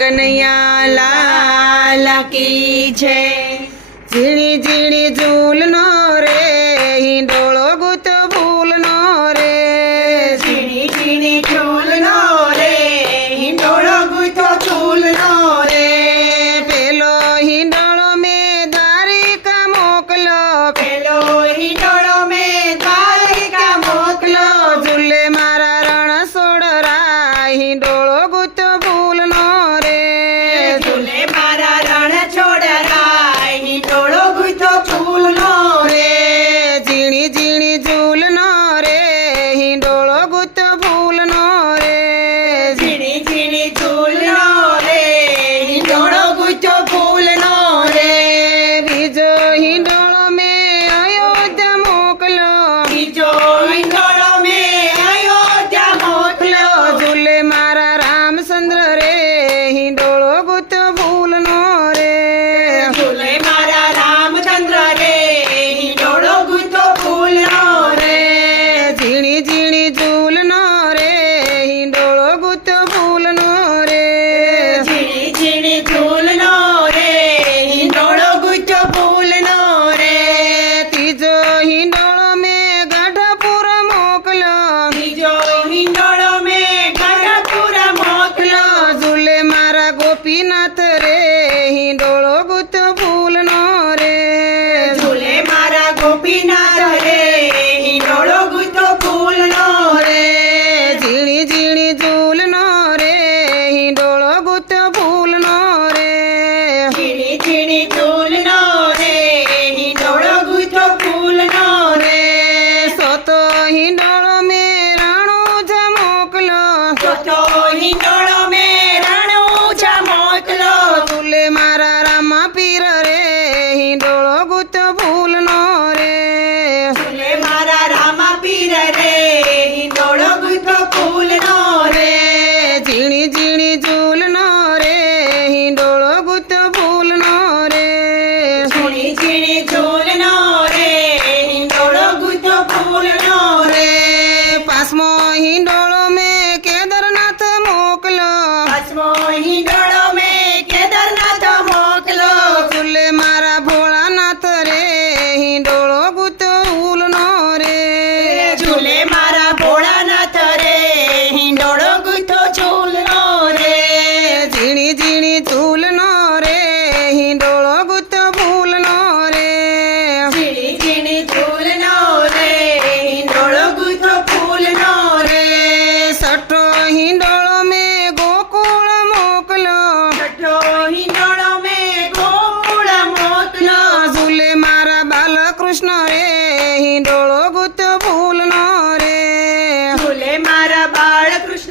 કનૈયા લાલ કી છે. ઝીણી ઝીણી ઝૂલનો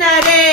हरे